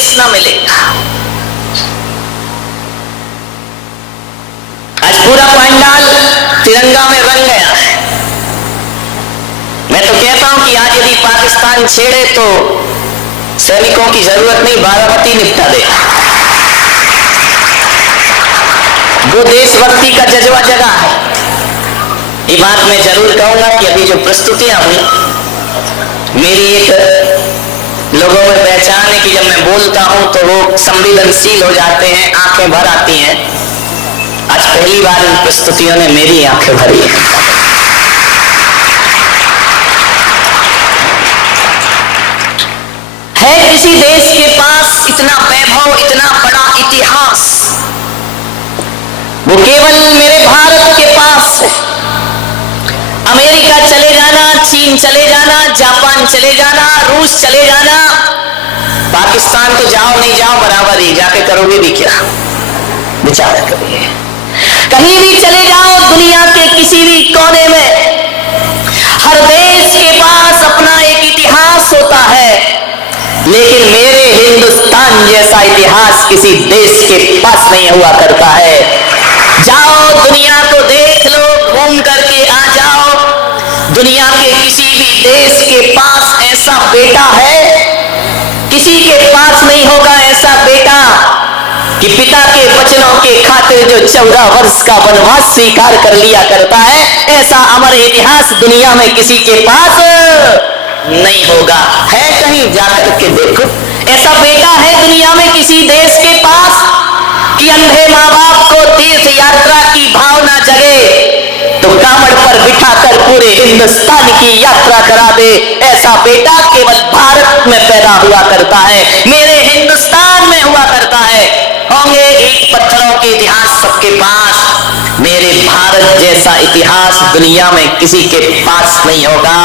देश न मिलेगा। आज पूरा पांडाल तिरंगा में रंग गया है। मैं तो कहता हूं कि आज यदि पाकिस्तान छेड़े तो सैनिकों की जरूरत नहीं, बारामती निपटा दे। वो देशभक्ति का जज्बा जगा है। ये बात मैं जरूर कहूंगा कि अभी जो प्रस्तुतियां हुई, मेरी एक लोगों में पहचान है कि जब मैं बोलता हूं तो वो संवेदनशील हो जाते हैं, आंखें भर आती हैं। आज पहली बार इन प्रस्तुतियों ने मेरी आंखें भरी है। किसी देश के पास इतना वैभव, इतना बड़ा इतिहास, वो केवल मेरे भारत के पास है। अमेरिका चले जाना, चीन चले जाना, जापान चले जाना, रूस चले जाना, पाकिस्तान तो जाओ नहीं जाओ बराबर ही, जाके करोगे भी क्या, विचार करिए। कहीं भी चले जाओ दुनिया के किसी भी कोने में, हर देश के पास अपना एक इतिहास होता है, लेकिन मेरे हिंदुस्तान जैसा इतिहास किसी देश के पास नहीं हुआ करता है। जाओ दुनिया को देख लो, घूम करके आ जाओ। दुनिया के किसी भी देश के पास ऐसा बेटा है, किसी के पास नहीं होगा ऐसा बेटा कि पिता के वचनों के खातिर जो 14 वर्ष का वनवास स्वीकार कर लिया करता है, ऐसा अमर इतिहास दुनिया में किसी के पास नहीं होगा। है कहीं जाकर के देखो, ऐसा बेटा है दुनिया में किसी देश के पास कि अंधे माँ बाप को तीर्थ यात्रा की भावना जगे तो कांवड़ पर बिठाकर पूरे हिंदुस्तान की यात्रा करा दे। ऐसा बेटा केवल भारत में पैदा हुआ करता है, मेरे हिंदुस्तान में हुआ करता है। होंगे ईंट पत्थरों के इतिहास सबके पास, मेरे भारत जैसा इतिहास दुनिया में किसी के पास नहीं होगा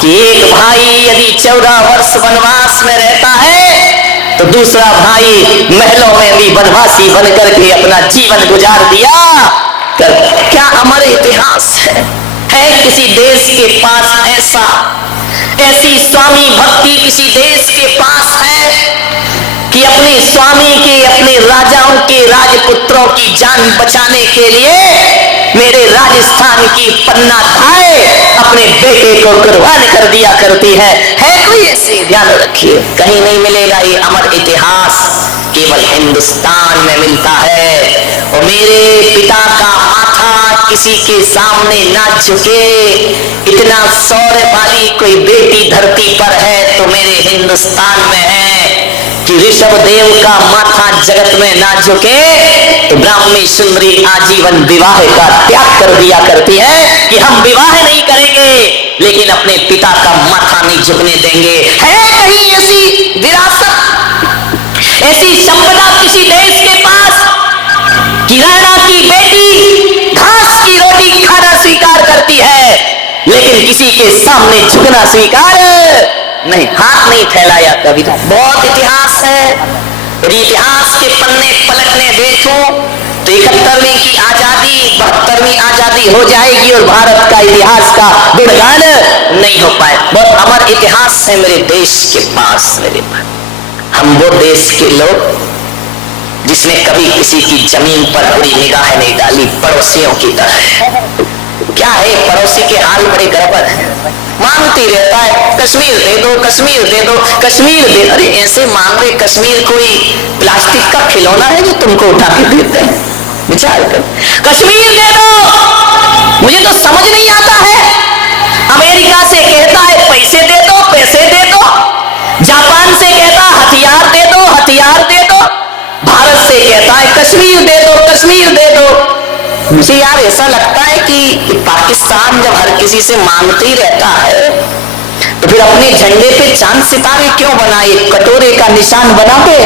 कि एक भाई यदि 14 वर्ष वनवास में रहता है तो दूसरा भाई महलों में भी वनवासी बनकर के अपना जीवन गुजार दिया। क्या अमर इतिहास है किसी देश के पास ऐसी स्वामी भक्ति किसी देश के पास है कि अपने स्वामी के, अपने राजाओं के, राजपुत्रों की जान बचाने के लिए मेरे राजस्थान की पन्ना धाय अपने बेटे को कुर्बान कर दिया करती है कोई ऐसे? ध्यान रखिए, कहीं नहीं मिलेगा ये अमर इतिहास, केवल हिंदुस्तान में मिलता है। और मेरे पिता का माथा किसी के सामने ना झुके, इतना सौर्यशाली कोई बेटी धरती पर है तो मेरे हिंदुस्तान में है कि ऋषभ देव का माथा जगत में ना झुके तो ब्राह्मणी सुंदरी आजीवन विवाह का त्याग कर दिया करती है कि हम विवाह नहीं करेंगे लेकिन अपने पिता का माथा नहीं झुकने देंगे। है कहीं ऐसी विरासत, ऐसी संपदा किसी देश के पास कि राणा की बेटी घास की रोटी खाना स्वीकार करती है लेकिन किसी के सामने झुकना स्वीकार नहीं, हाथ नहीं फैलाया कभी। बहुत इतिहास है, इतिहास के पन्ने पलटने देखो तो 71वीं की आजादी 72वीं आजादी हो जाएगी और भारत का इतिहास का गुणगान नहीं हो पाए। बहुत अमर इतिहास है मेरे देश के पास। मेरे पास हम वो देश के लोग जिसने कभी किसी की जमीन पर बुरी निगाह नहीं डाली, पड़ोसियों की तरह। क्या है, पड़ोसी के हाल बड़े गड़बड़ है, मांगती रहता है कश्मीर दे दो, कश्मीर दे दो, कश्मीर दे। अरे ऐसे मांग रहे, कश्मीर कोई प्लास्टिक का खिलौना है जो तुमको उठा के देते हैं? विचार कर, कश्मीर दे दो। मुझे तो समझ नहीं आता है, अमेरिका से कहता है पैसे दे दो, पैसे दे दो, जापान से कहता हथियार दे दो, हथियार दे दो, भारत से कहता है कश्मीर दे दो, कश्मीर दे दो। मुझे यार ऐसा लगता है कि पाकिस्तान जब हर किसी से मांगते ही रहता है तो फिर अपने झंडे पे चांद सितारे क्यों बनाए, कटोरे का निशान बना के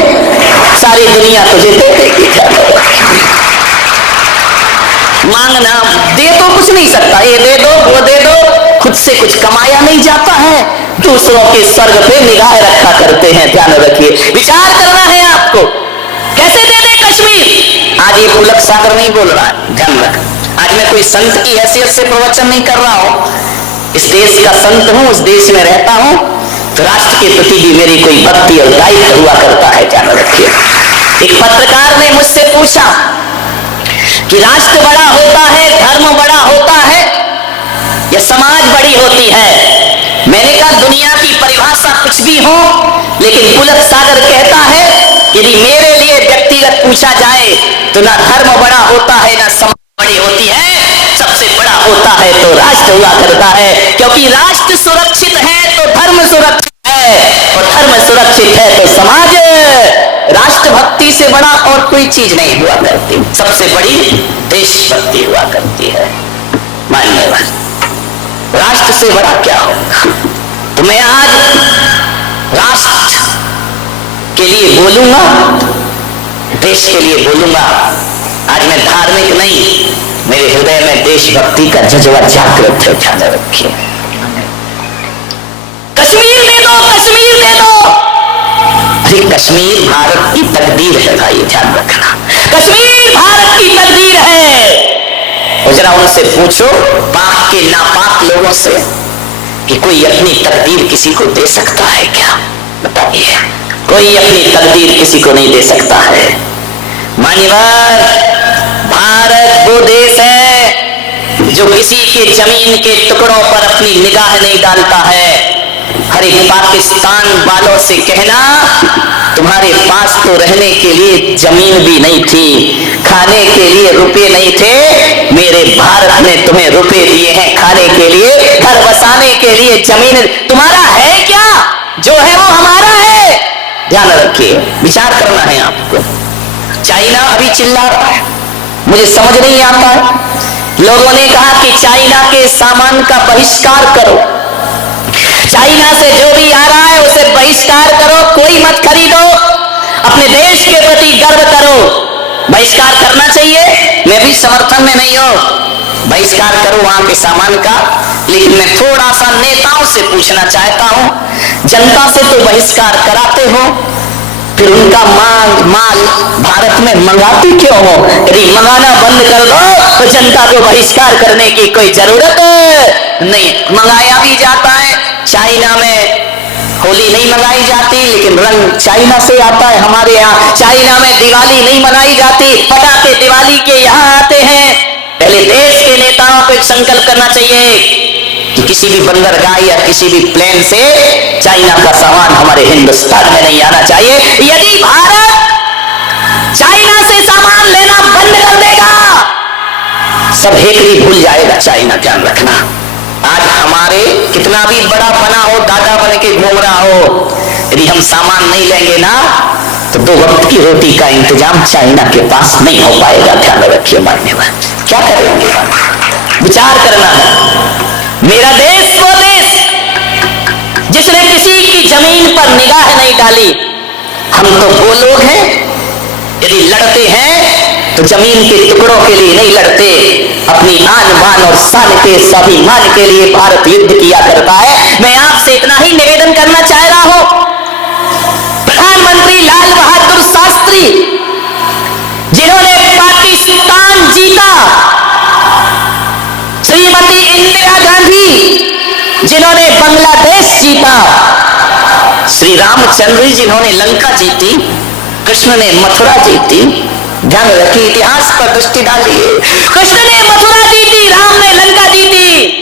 सारी दुनिया तुझे दे देगी। मांगना दे तो कुछ नहीं सकता, ये दे दो वो दे दो, खुद से कुछ कमाया नहीं जाता है, दूसरों के स्वर्ग पे निगाह रखा करते हैं। ध्यान रखिए, विचार करना है आपको, कैसे दे दे कश्मीर। आज ये पुलक सागर नहीं बोल रहा है, ध्यान रख। आज मैं कोई संत की हैसियत से प्रवचन नहीं कर रहा हूं, इस देश का संत हूं, उस देश में रहता हूं, तो राष्ट्र के प्रति भी मेरी कोई भक्ति और दायित्व हुआ करता है। ध्यान रखिए। एक पत्रकार ने मुझसे पूछा कि राष्ट्र बड़ा होता है, धर्म बड़ा होता है या समाज बड़ी होती है? मैंने कहा दुनिया की परिभाषा कुछ भी हो, लेकिन पुलक सागर कहता है यदि मेरे लिए व्यक्तिगत पूछा जाए तो ना धर्म बड़ा होता है ना समाज बड़ी होती है, सबसे बड़ा होता है तो राष्ट्र हुआ करता है। क्योंकि राष्ट्र सुरक्षित है तो धर्म सुरक्षित है, और धर्म सुरक्षित है तो समाज। राष्ट्रभक्ति से बड़ा और कोई चीज नहीं हुआ करती, सबसे बड़ी देशभक्ति हुआ करती है। मान्यवर, राष्ट्र से बड़ा क्या होगा? तो मैं आज राष्ट्र के लिए बोलूंगा, देश के लिए बोलूंगा। आज मैं धार्मिक नहीं, मेरे हृदय में देशभक्ति का जज्बा जागृत है, ध्यान रखिए। कश्मीर ले लो, कश्मीर ले लो। अरे कश्मीर भारत की तकदीर है भाई, ध्यान रखना, कश्मीर भारत की तकदीर है। और जरा उनसे पूछो, पाक के नापाक लोगों से, कि कोई अपनी तकदीर किसी को दे सकता है क्या? बताइए, कोई अपनी तकदीर किसी को नहीं दे सकता है। मान्यवर, भारत वो देश है जो किसी के जमीन के टुकड़ों पर अपनी निगाह नहीं डालता है। हर एक पाकिस्तान वालों से कहना, तुम्हारे पास तो रहने के लिए जमीन भी नहीं थी, खाने के लिए रुपए नहीं थे, मेरे भारत ने तुम्हें रुपए दिए हैं खाने के लिए, घर बसाने के लिए जमीन। तुम्हारा है क्या? जो है वो हमारा है। ध्यान रखिए, विचार करना है आपको। चाइना अभी चिल्ला रहा है, मुझे समझ नहीं आता। लोगों ने कहा कि चाइना के सामान का बहिष्कार करो, चाइना से जो भी आ रहा है उसे बहिष्कार करो, कोई मत खरीदो, अपने देश के प्रति गर्व करो। बहिष्कार करना चाहिए, मैं भी समर्थन में नहीं हूं, बहिष्कार करो वहां के सामान का। लेकिन मैं थोड़ा सा नेताओं से पूछना चाहता हूं, जनता से तो बहिष्कार कराते हो, फिर उनका माल भारत में मंगाते क्यों हो? यदि मंगाना बंद कर दो तो जनता को बहिष्कार करने की कोई जरूरत नहीं। मंगाया भी जाता है, चाइना में होली नहीं मनाई जाती, लेकिन रंग चाइना से आता है हमारे यहाँ। चाइना में दिवाली नहीं मनाई जाती, पटाखे दिवाली के यहाँ आते हैं। पहले देश के नेताओं को एक संकल्प करना चाहिए कि किसी भी बंदरगाह या किसी भी प्लेन से चाइना का सामान हमारे हिंदुस्तान में नहीं आना चाहिए। यदि भारत चाइना से सामान लेना बंद कर देगा, सब हेकड़ी भूल जाएगा चाइना, ध्यान रखना। आज हमारे कितना भी बड़ा बना हो, दादा बन के घूम रहा हो, यदि हम सामान नहीं लेंगे ना तो 2 वक्त की रोटी का इंतजाम चाइना के पास नहीं हो पाएगा। ध्यान रखिए मान्यवर, क्या करेंगे? विचार करना है। मेरा देश वो देश जिसने किसी की जमीन पर निगाह नहीं डाली। हम तो वो लोग हैं, यदि लड़ते हैं तो जमीन के टुकड़ों के लिए नहीं लड़ते, अपनी आन बान और शान के स्वाभिमान के लिए भारत युद्ध किया करता है। मैं आपसे इतना ही निवेदन करना चाह रहा हूं, प्रधानमंत्री लाल बहादुर शास्त्री जिन्होंने पाकिस्तान जीता, श्रीमती इंदिरा गांधी जिन्होंने बांग्लादेश जीता, श्री रामचंद्र जिन्होंने लंका जीती, कृष्ण ने मथुरा जीती। ध्यान रखिए, इतिहास पर दृष्टि डालिए। कृष्ण ने मथुरा जीती, राम ने लंका जीती।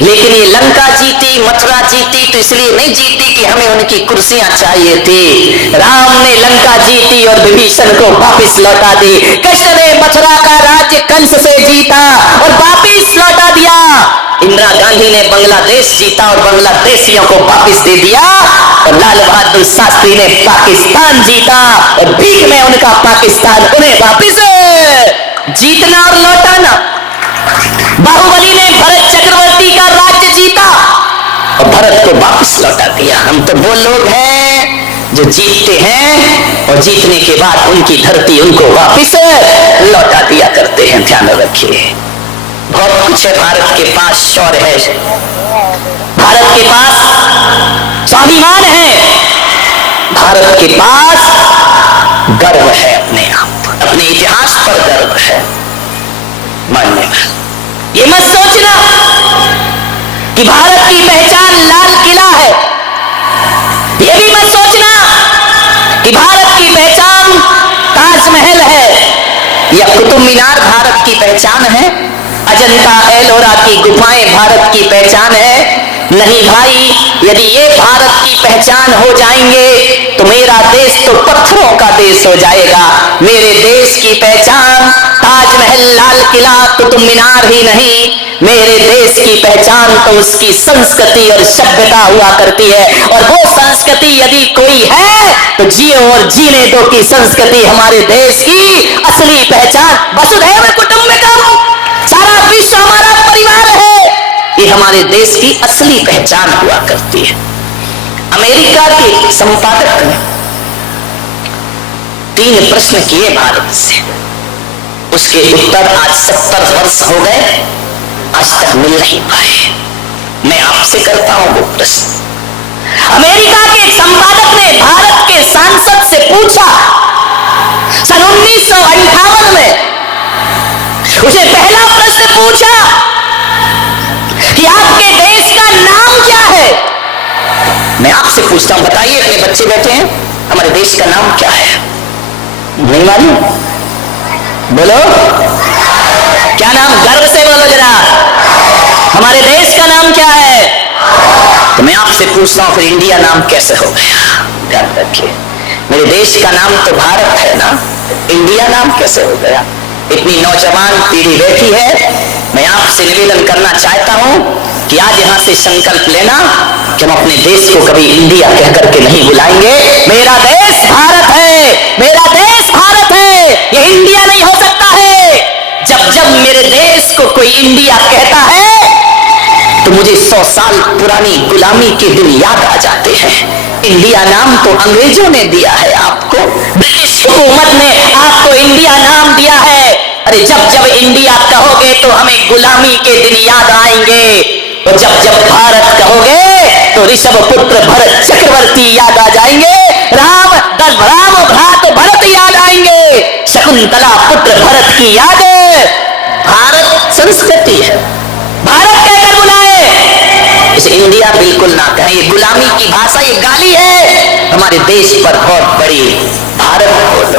लेकिन ये लंका जीती, मथुरा जीती तो इसलिए नहीं जीती कि हमें उनकी कुर्सियां चाहिए थी। राम ने लंका जीती और विभीषण को वापिस लौटा दी। कृष्ण ने मथुरा का राज्य कंस से जीता और वापिस लौटा दिया। इंदिरा गांधी ने बांग्लादेश जीता और बांग्लादेशियों को वापिस दे दिया, और लाल बहादुर शास्त्री ने पाकिस्तान जीता और भीख में उनका पाकिस्तान उन्हें वापिस जीतना और लौटाना। बाहुबली ने भरत चक्रवर्ती का राज्य जीता और भरत को वापिस लौटा दिया। हम तो वो लोग हैं जो जीतते हैं और जीतने के बाद उनकी धरती उनको वापिस लौटा दिया करते हैं। ध्यान रखिए, बहुत कुछ है भारत के पास, शौर्य है, भारत के पास स्वाभिमान है, भारत के पास गर्व है, अपने आप अपने इतिहास पर गर्व है। मान्य, ये मत सोचना कि भारत की पहचान लाल किला है, ये भी मत सोचना कि भारत की पहचान यह कुतुब मीनार भारत की पहचान है, अजंता एलोरा की गुफाएं भारत की पहचान है। नहीं भाई, यदि ये भारत की पहचान हो जाएंगे तो मेरा देश तो पत्थरों का देश हो जाएगा। मेरे देश की पहचान ताजमहल, लाल किला, कुतुब मीनार ही नहीं, मेरे देश की पहचान तो उसकी संस्कृति और सभ्यता हुआ करती है। और वो संस्कृति यदि कोई है तो जियो और जीने दो की संस्कृति हमारे देश की असली पहचान। वसुधैव कुटुंबकम, सारा विश्व हमारा परिवार है, ये हमारे देश की असली पहचान हुआ करती है। अमेरिका के संपादक ने 3 प्रश्न किए भारत से, उसके उत्तर आज 70 वर्ष हो गए, आज तक मिल नहीं पाए। मैं आपसे करता हूं वो प्रश्न। अमेरिका के एक संपादक ने भारत के सांसद से पूछा सन 1958 में, उसे पहला प्रश्न पूछा कि आपके देश का नाम क्या है। मैं आपसे पूछता हूं, बताइए, अपने बच्चे बैठे हैं, हमारे देश का नाम क्या है? नहीं मालूम? बोलो, क्या नाम? गर्व से बोलो जरा, हमारे देश का नाम क्या है? तो मैं आपसे पूछता हूं, फिर इंडिया नाम कैसे हो गया? ध्यान रखिए, मेरे देश का नाम तो भारत है ना, इंडिया नाम कैसे हो गया? इतनी नौजवान पीढ़ी बैठी है, मैं आपसे निवेदन करना चाहता हूं कि आज यहां से संकल्प लेना कि हम अपने देश को कभी इंडिया कह करके नहीं बुलाएंगे। मेरा देश भारत है, मेरा देश भारत है, ये इंडिया नहीं हो सकता है। जब जब मेरे देश को कोई इंडिया कहता है तो मुझे 100 साल पुरानी गुलामी के दिन याद आ जाते हैं। इंडिया नाम तो अंग्रेजों ने दिया है आपको, ब्रिटिश हुकूमत ने आपको इंडिया नाम दिया है। अरे जब जब इंडिया कहोगे तो हमें गुलामी के दिन याद आएंगे, और जब जब भारत कहोगे तो ऋषभ पुत्र भरत चक्रवर्ती याद आ जाएंगे, राम भ्रात भरत याद आएंगे, शकुंतला पुत्र भरत की याद। भारत संस्कृति है, भारत कहकर बुलाए, इसे इंडिया बिल्कुल ना कहें। ये गुलामी की भाषा, ये गाली है हमारे देश पर बहुत बड़ी। भारत बोलो।